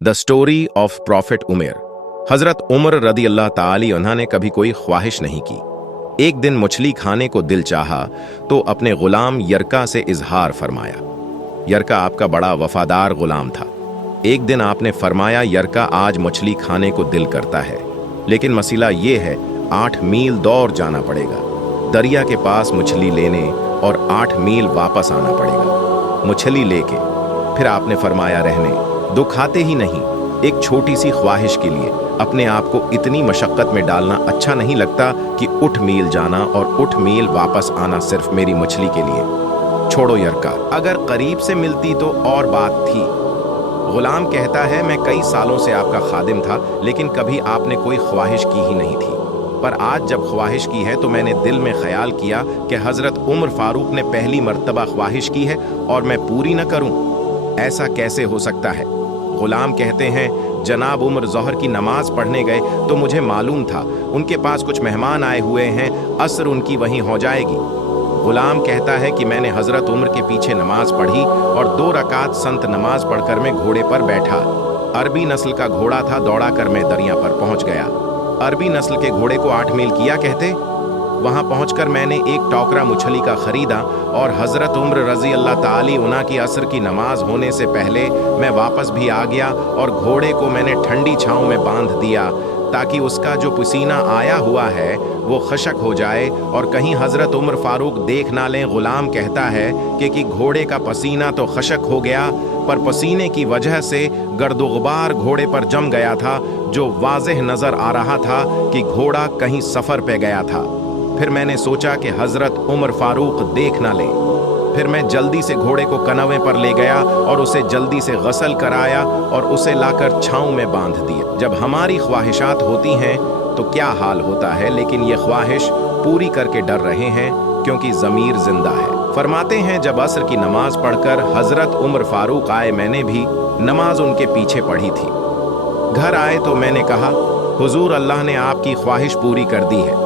The story of prophet Umar. हजरत उमर रदी अल्लाह ताली अन्हा ने कभी कोई ख्वाहिश नहीं की। एक दिन मछली खाने को दिल चाहा तो अपने गुलाम यरका से इजहार फरमाया। यरका आपका बड़ा वफादार गुलाम था। एक दिन आपने फरमाया, यरका आज मछली खाने को दिल करता है, लेकिन मसला ये है 8 मील दौड़ जाना पड़ेगा, दरिया के पास मछली लेने और 8 मील वापस आना पड़ेगा मछली लेके। फिर आपने फरमाया, रहने दो, खाते ही नहीं। एक छोटी सी ख्वाहिश के लिए अपने आप को इतनी मशक्कत में डालना अच्छा नहीं लगता कि 8 मील जाना और 8 मील वापस आना सिर्फ मेरी मछली के लिए। छोड़ो यरका, अगर करीब से मिलती तो और बात थी। गुलाम कहता है, मैं कई सालों से आपका खादिम था, लेकिन कभी आपने कोई ख्वाहिश की ही नहीं थी, पर आज जब ख्वाहिश की है तो मैंने दिल में ख्याल किया कि हजरत उमर फारूक ने पहली मर्तबा ख्वाहिश की है और मैं पूरी न करूं। ऐसा कैसे हो सकता है? गुलाम कहते हैं, जनाब उमर ज़ोहर की नमाज पढ़ने गए तो मुझे मालूम था उनके पास कुछ मेहमान आए हुए हैं, असर उनकी वहीं हो जाएगी। गुलाम कहता है कि मैंने हजरत उमर के पीछे नमाज पढ़ी और 2 रकात संत नमाज पढ़कर मैं घोड़े पर बैठा। अरबी नस्ल का घोड़ा था, दौड़ा कर मैं दरिया पर पहुंच गया। अरबी नस्ल के घोड़े को 8 मील किया कहते। वहां पहुंचकर मैंने एक टोकरा मछली का खरीदा और हजरत उमर रजी अल्लाह ताली उन्हा की असर की नमाज होने से पहले मैं वापस भी आ गया और घोड़े को मैंने ठंडी छांव में बांध दिया ताकि उसका जो पसीना आया हुआ है वो खशक हो जाए और कहीं हजरत उमर फारूक देख ना लें। गुलाम कहता है कि घोड़े का पसीना तो खशक हो गया, पर पसीने की वजह से गर्दो गुबार घोड़े पर जम गया था, जो वाज़ेह नजर आ रहा था कि घोड़ा कहीं सफर पे गया था। फिर मैंने सोचा कि हजरत उमर फारूक देख ना लें। फिर मैं जल्दी से घोड़े को कनवे पर ले गया और उसे जल्दी से गसल कराया और उसे लाकर छांव में बांध दिया। जब हमारी ख्वाहिशात होती हैं तो क्या हाल होता है, लेकिन ये ख्वाहिश पूरी करके डर रहे हैं क्योंकि ज़मीर जिंदा है। फरमाते हैं, जब असर की नमाज पढ़कर हजरत उमर फारूक आए, मैंने भी नमाज उनके पीछे पढ़ी थी। घर आए तो मैंने कहा, हुजूर, अल्लाह ने आपकी ख्वाहिश पूरी कर दी है,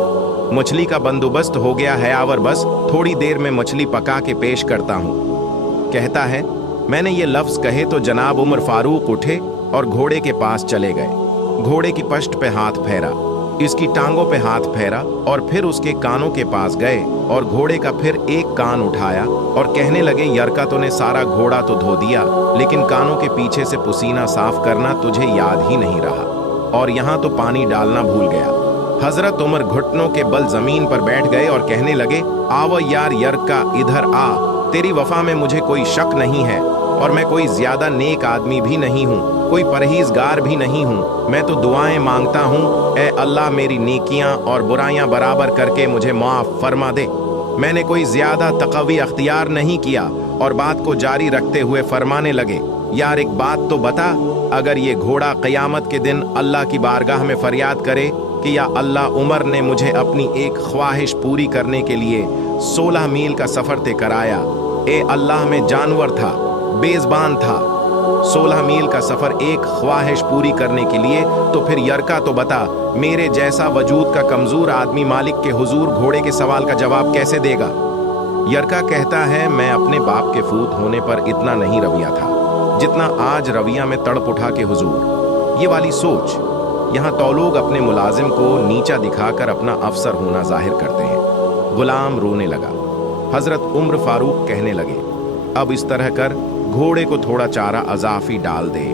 मछली का बंदोबस्त हो गया है, आवर बस थोड़ी देर में मछली पका के पेश करता हूँ। कहता है, मैंने ये लफ्ज़ कहे तो जनाब उमर फारूक उठे और घोड़े के पास चले गए। घोड़े की पश्त पे हाथ फेरा, इसकी टांगों पे हाथ फेरा और फिर उसके कानों के पास गए और घोड़े का फिर एक कान उठाया और कहने लगे, यरका तूने सारा घोड़ा तो धो दिया, लेकिन कानों के पीछे से पसीना साफ करना तुझे याद ही नहीं रहा और यहाँ तो पानी डालना भूल गया। हजरत उमर घुटनों के बल जमीन पर बैठ गए और कहने लगे, आओ यार यरका, इधर आ, तेरी वफा में मुझे कोई शक नहीं है और मैं कोई ज्यादा नेक आदमी भी नहीं हूँ, कोई परहेजगार भी नहीं हूँ। मैं तो दुआएं मांगता हूँ, ए अल्लाह मेरी नेकियां और बुराइयां बराबर करके मुझे माफ फरमा दे। मैंने कोई ज्यादा तकवी अख्तियार नहीं किया। और बात को जारी रखते हुए फरमाने लगे, यार एक बात तो बता, अगर ये घोड़ा क़यामत के दिन अल्लाह की बारगाह में फरियाद करे कि या अल्लाह, उमर ने मुझे अपनी एक ख्वाहिश पूरी करने के लिए 16 मील का सफ़र तय कराया, ए अल्लाह, मैं जानवर था, बेज़बान था, 16 मील का सफ़र एक ख्वाहिश पूरी करने के लिए, तो फिर यरका तो बता, मेरे जैसा वजूद का कमज़ोर आदमी मालिक के हुजूर घोड़े के सवाल का जवाब कैसे देगा? यरका कहता है, मैं अपने बाप के फूत होने पर इतना नहीं रविया था जितना आज रविया में तड़प उठा के हुजूर। ये वाली सोच, यहाँ तो लोग अपने मुलाजिम को नीचा दिखाकर अपना अफसर होना जाहिर करते हैं। गुलाम रोने लगा। हजरत उमर फारूक कहने लगे, अब इस तरह कर, घोड़े को थोड़ा चारा अजाफी डाल दे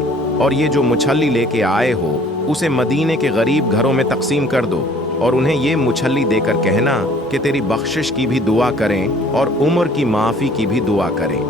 और ये जो मुछल्ली लेके आए हो उसे मदीने के गरीब घरों में तकसीम कर दो और उन्हें ये मुछल्ली देकर कहना कि तेरी बख्शिश की भी दुआ करें और उमर की माफ़ी की भी दुआ करें।